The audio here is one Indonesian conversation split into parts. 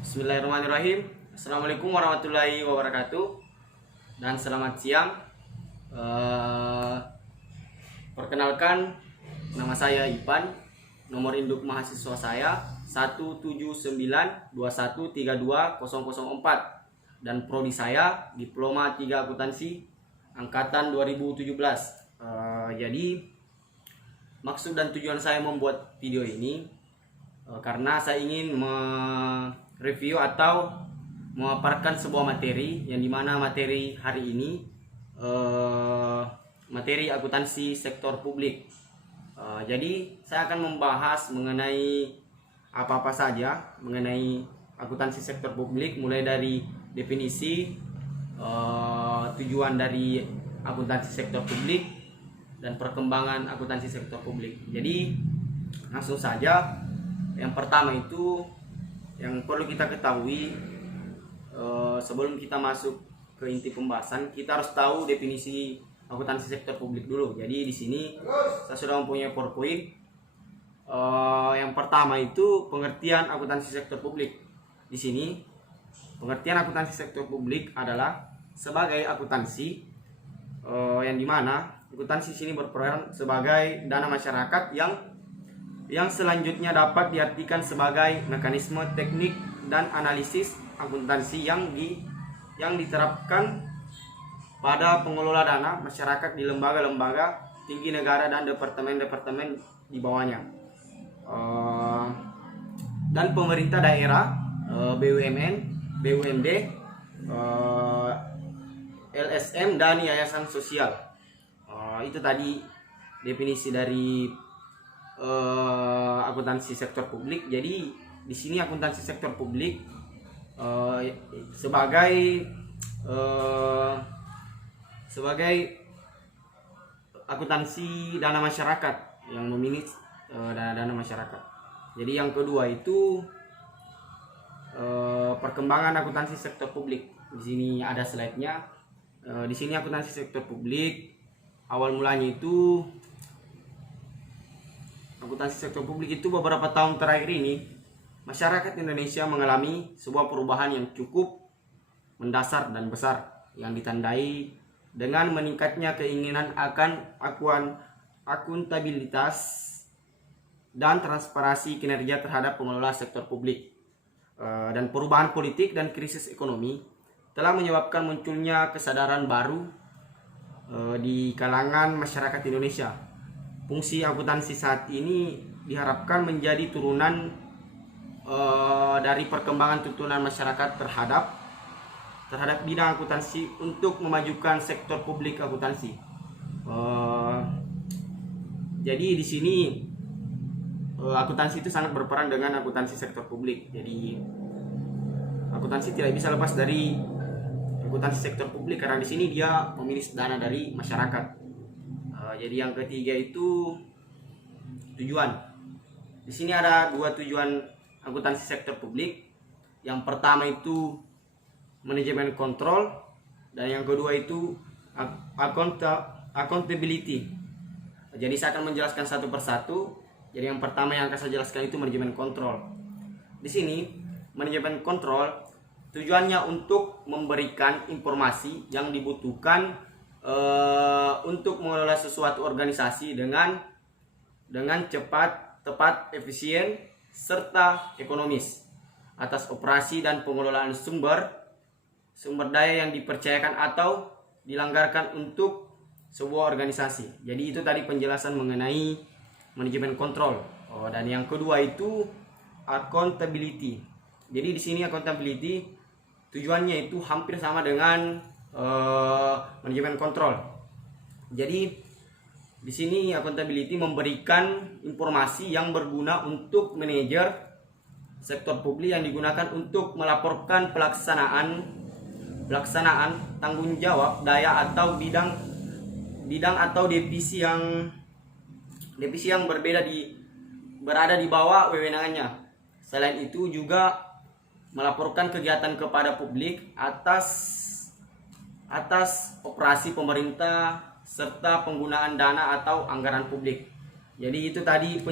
Bismillahirrahmanirrahim. Assalamualaikum warahmatullahi wabarakatuh. Dan selamat siang. Perkenalkan, nama saya Ipan. Nomor induk mahasiswa saya 17921320004. Dan prodi saya Diploma 3 Akuntansi angkatan 2017. Jadi maksud dan tujuan saya membuat video ini karena saya ingin mereview atau memaparkan sebuah materi yang dimana materi hari ini materi akuntansi sektor publik. Jadi saya akan membahas mengenai apa-apa saja mengenai akuntansi sektor publik, mulai dari definisi, tujuan dari akuntansi sektor publik, dan perkembangan akuntansi sektor publik. Jadi langsung saja. Yang pertama itu yang perlu kita ketahui, sebelum kita masuk ke inti pembahasan, kita harus tahu definisi akuntansi sektor publik dulu. Jadi di sini saya sudah mempunyai PowerPoint. Yang pertama itu pengertian akuntansi sektor publik. Di sini pengertian akuntansi sektor publik adalah sebagai akuntansi yang dimana akuntansi sini berperan sebagai dana masyarakat yang selanjutnya dapat diartikan sebagai mekanisme teknik dan analisis akuntansi yang diterapkan pada pengelola dana masyarakat di lembaga-lembaga tinggi negara dan departemen-departemen di bawahnya, dan pemerintah daerah, BUMN, BUMD, LSM, dan yayasan sosial. Itu tadi definisi dari akuntansi sektor publik. Jadi di sini akuntansi sektor publik sebagai akuntansi dana masyarakat yang memanage dana masyarakat. Jadi yang kedua itu perkembangan akuntansi sektor publik. Di sini ada slide-nya. Di sini akuntansi sektor publik awal mulanya itu akuntansi sektor publik itu beberapa tahun terakhir ini masyarakat Indonesia mengalami sebuah perubahan yang cukup mendasar dan besar yang ditandai dengan meningkatnya keinginan akan akuntabilitas dan transparansi kinerja terhadap pengelola sektor publik. Dan perubahan politik dan krisis ekonomi telah menyebabkan munculnya kesadaran baru di kalangan masyarakat Indonesia. Fungsi akuntansi saat ini diharapkan menjadi turunan dari perkembangan tuntunan masyarakat terhadap bidang akuntansi untuk memajukan sektor publik akuntansi. Jadi di sini akuntansi itu sangat berperan dengan akuntansi sektor publik. Jadi akuntansi tidak bisa lepas dari akuntansi sektor publik karena di sini dia memilih dana dari masyarakat. Jadi yang ketiga itu tujuan. Di sini ada dua tujuan akuntansi sektor publik. Yang pertama itu manajemen kontrol, dan yang kedua itu accountability. Jadi saya akan menjelaskan satu persatu. Jadi yang pertama yang akan saya jelaskan itu manajemen kontrol. Di sini manajemen kontrol tujuannya untuk memberikan informasi yang dibutuhkan untuk mengelola sesuatu organisasi dengan cepat, tepat, efisien, serta ekonomis atas operasi dan pengelolaan sumber daya yang dipercayakan atau dilanggarkan untuk sebuah organisasi. Jadi itu tadi penjelasan mengenai manajemen kontrol. Dan yang kedua itu accountability. Jadi di sini accountability tujuannya itu hampir sama dengan manajemen kontrol. Jadi di sini accountability memberikan informasi yang berguna untuk manajer sektor publik yang digunakan untuk melaporkan pelaksanaan tanggung jawab daya atau bidang atau divisi yang berada di bawah wewenangannya. Selain itu juga melaporkan kegiatan kepada publik atas operasi pemerintah serta penggunaan dana atau anggaran publik. Jadi itu tadi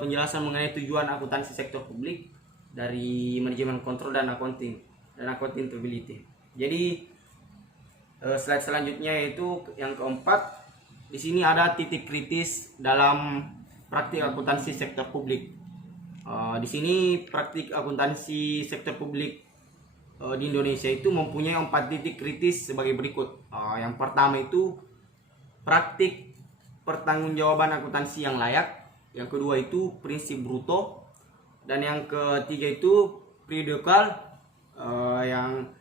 penjelasan mengenai tujuan akuntansi sektor publik. dari manajemen kontrol dan accountability. Jadi slide selanjutnya yaitu yang keempat, di sini ada titik kritis dalam praktik akuntansi sektor publik. Di sini praktik akuntansi sektor publik di Indonesia itu mempunyai 4 titik kritis sebagai berikut. Yang pertama itu praktik pertanggungjawaban akuntansi yang layak. Yang kedua itu prinsip bruto. Dan yang ketiga itu periodikal. Yang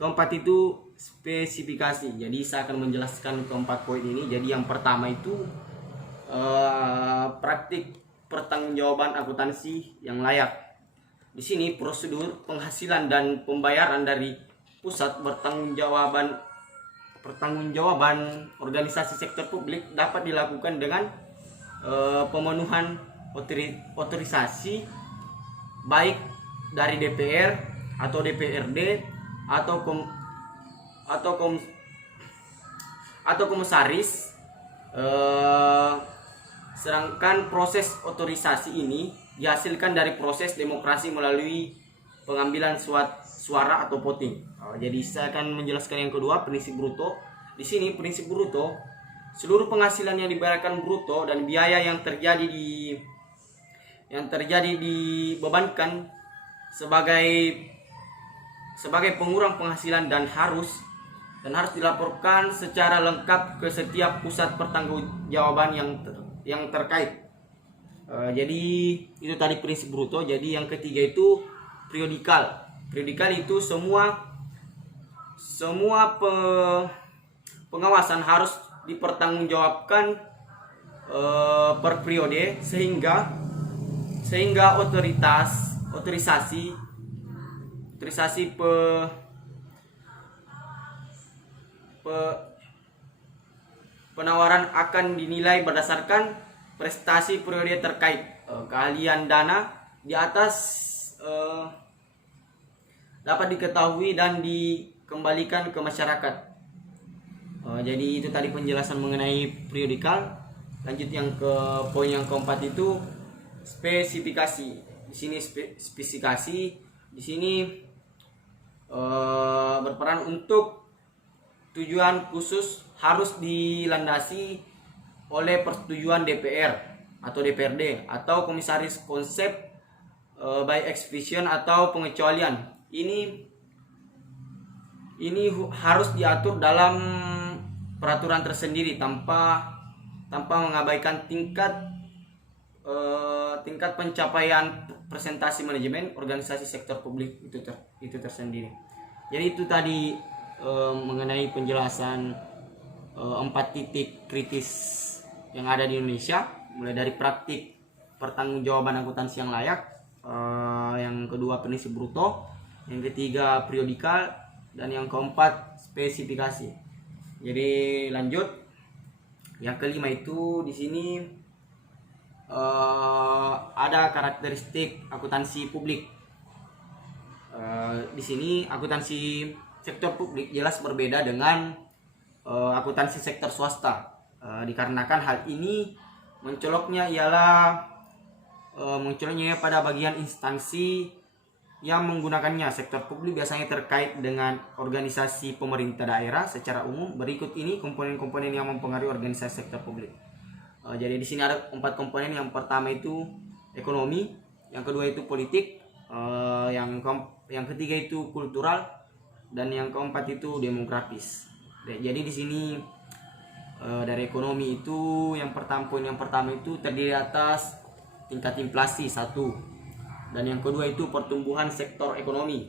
keempat itu spesifikasi. Jadi saya akan menjelaskan keempat poin ini. Jadi yang pertama itu praktik pertanggungjawaban akuntansi yang layak. Di sini prosedur penghasilan dan pembayaran dari pusat pertanggungjawaban organisasi sektor publik dapat dilakukan dengan pemenuhan otorisasi baik dari DPR atau DPRD atau komisaris. Sedangkan proses otorisasi ini dihasilkan dari proses demokrasi melalui pengambilan suara atau voting. Jadi saya akan menjelaskan yang kedua, prinsip bruto. Di sini prinsip bruto, seluruh penghasilan yang dibayarkan bruto dan biaya yang terjadi dibebankan sebagai pengurang penghasilan dan harus dilaporkan secara lengkap ke setiap pusat pertanggungjawaban yang terkait. Jadi itu tadi prinsip bruto. Jadi yang ketiga itu periodikal. Periodikal itu semua pengawasan harus dipertanggungjawabkan per periode sehingga otorisasi penawaran akan dinilai berdasarkan prestasi periode terkait. Keahlian dana di atas dapat diketahui dan dikembalikan ke masyarakat. Jadi itu tadi penjelasan mengenai periodikal. Lanjut yang ke poin yang keempat itu spesifikasi. Di sini spesifikasi di sini berperan untuk tujuan khusus harus dilandasi oleh persetujuan DPR atau DPRD atau komisaris konsep by exception atau pengecualian. Ini harus diatur dalam peraturan tersendiri tanpa mengabaikan tingkat pencapaian presentasi manajemen organisasi sektor publik itu tersendiri. Jadi itu tadi mengenai penjelasan 4 titik kritis yang ada di Indonesia, mulai dari praktik pertanggungjawaban akuntansi yang layak, yang kedua prinsip bruto, yang ketiga periodikal, dan yang keempat spesifikasi. Jadi lanjut, yang kelima itu di sini ada karakteristik akuntansi publik. Di sini akuntansi sektor publik jelas berbeda dengan akuntansi sektor swasta. Dikarenakan hal ini munculnya pada bagian instansi yang menggunakannya. Sektor publik biasanya terkait dengan organisasi pemerintah daerah secara umum. Berikut ini komponen-komponen yang mempengaruhi organisasi sektor publik. Jadi di sini ada 4 komponen. Yang pertama itu ekonomi, yang kedua itu politik, yang ketiga itu kultural, dan yang keempat itu demografis. Jadi di sini dari ekonomi itu poin yang pertama itu terdiri atas tingkat inflasi 1, dan yang kedua itu pertumbuhan sektor ekonomi,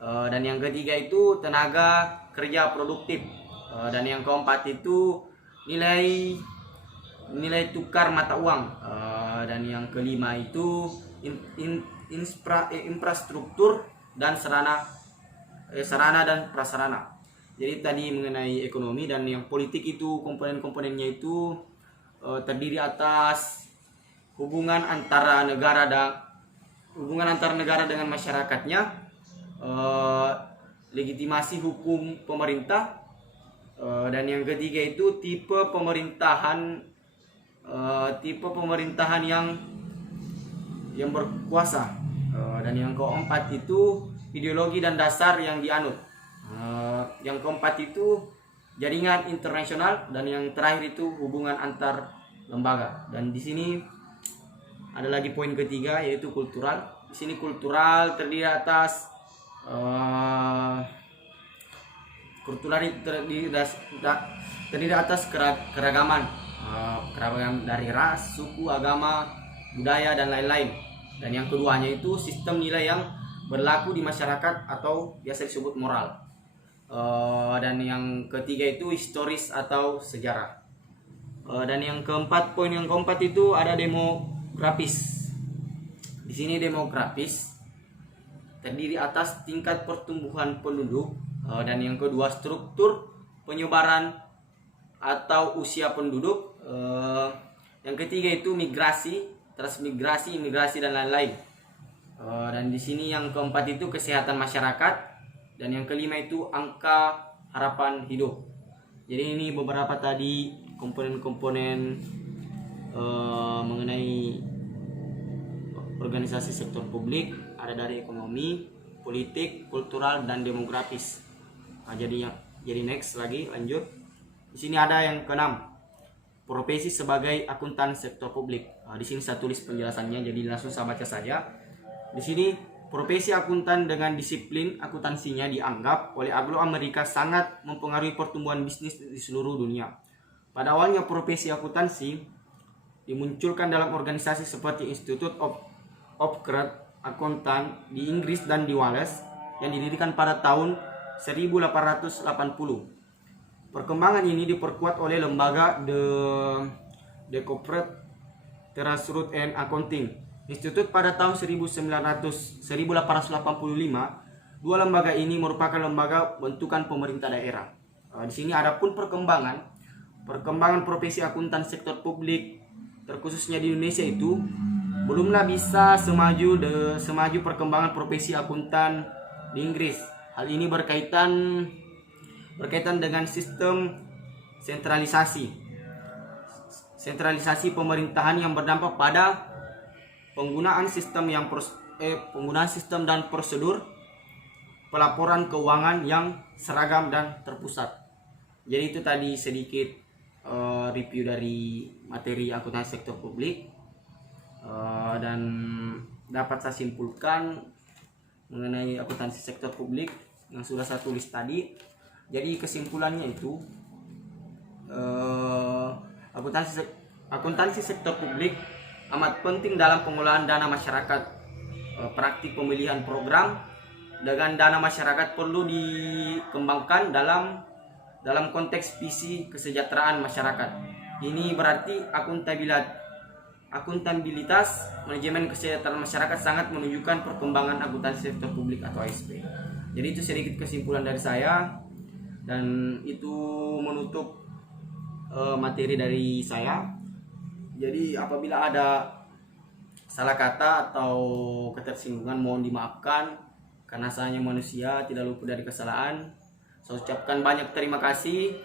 dan yang ketiga itu tenaga kerja produktif, dan yang keempat itu nilai tukar mata uang, dan yang kelima itu infrastruktur dan sarana dan prasarana. Jadi tadi mengenai ekonomi. Dan yang politik itu komponen-komponennya itu terdiri atas hubungan antara negara dengan masyarakatnya, legitimasi hukum pemerintah, dan yang ketiga itu tipe pemerintahan yang berkuasa, Dan yang keempat itu ideologi dan dasar yang dianut. Yang keempat itu jaringan internasional, dan yang terakhir itu hubungan antar lembaga. Dan di sini ada lagi poin ketiga, yaitu kultural. Di sini kultural terdiri atas terdiri atas keragaman, keragaman dari ras, suku, agama, budaya, dan lain-lain. Dan yang keduanya itu sistem nilai yang berlaku di masyarakat atau biasa disebut moral. Dan yang ketiga itu historis atau sejarah. Dan yang keempat, poin yang keempat itu ada demografis. Di sini demografis terdiri atas tingkat pertumbuhan penduduk, dan yang kedua struktur penyebaran atau usia penduduk, yang ketiga itu migrasi, transmigrasi, imigrasi, dan lain-lain. Dan di sini yang keempat itu kesehatan masyarakat, dan yang kelima itu angka harapan hidup. Jadi ini beberapa tadi komponen-komponen mengenai organisasi sektor publik. Ada dari ekonomi, politik, kultural, dan demografis. Jadi next lagi lanjut. Di sini ada yang keenam, profesi sebagai akuntan sektor publik. Di sini saya tulis penjelasannya, jadi langsung saya baca saja. Di sini profesi akuntan dengan disiplin akuntansinya dianggap oleh Anglo-Amerika sangat mempengaruhi pertumbuhan bisnis di seluruh dunia. Pada awalnya profesi akuntansi dimunculkan dalam organisasi seperti Institute of Akuntan di Inggris dan di Wales yang didirikan pada tahun 1880. Perkembangan ini diperkuat oleh lembaga The Corporate Grassroots and Accounting Institute pada tahun 1885. Dua lembaga ini merupakan lembaga bentukan pemerintah daerah. Di sini ada pun perkembangan profesi akuntan sektor publik terkhususnya di Indonesia itu belumlah bisa semaju perkembangan profesi akuntan di Inggris. Hal ini berkaitan dengan sistem sentralisasi pemerintahan yang berdampak pada penggunaan sistem dan prosedur pelaporan keuangan yang seragam dan terpusat. Jadi itu tadi sedikit review dari materi akuntansi sektor publik. Dan dapat saya simpulkan mengenai akuntansi sektor publik yang sudah saya tulis tadi. Jadi kesimpulannya itu akuntansi sektor publik amat penting dalam pengelolaan dana masyarakat. Praktik pemilihan program dengan dana masyarakat perlu dikembangkan dalam konteks visi kesejahteraan masyarakat. Ini berarti akuntabilitas manajemen kesejahteraan masyarakat sangat menunjukkan perkembangan akuntansi sektor publik atau ASP. Jadi itu sedikit kesimpulan dari saya, dan itu menutup materi dari saya. Jadi apabila ada salah kata atau ketersinggungan mohon dimaafkan, karena saya hanya manusia, tidak luput dari kesalahan. Saya ucapkan banyak terima kasih.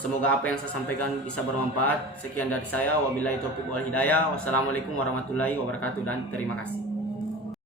Semoga apa yang saya sampaikan bisa bermanfaat. Sekian dari saya. Wabillahi taufiq wal hidayah. Wassalamualaikum warahmatullahi wabarakatuh, dan terima kasih.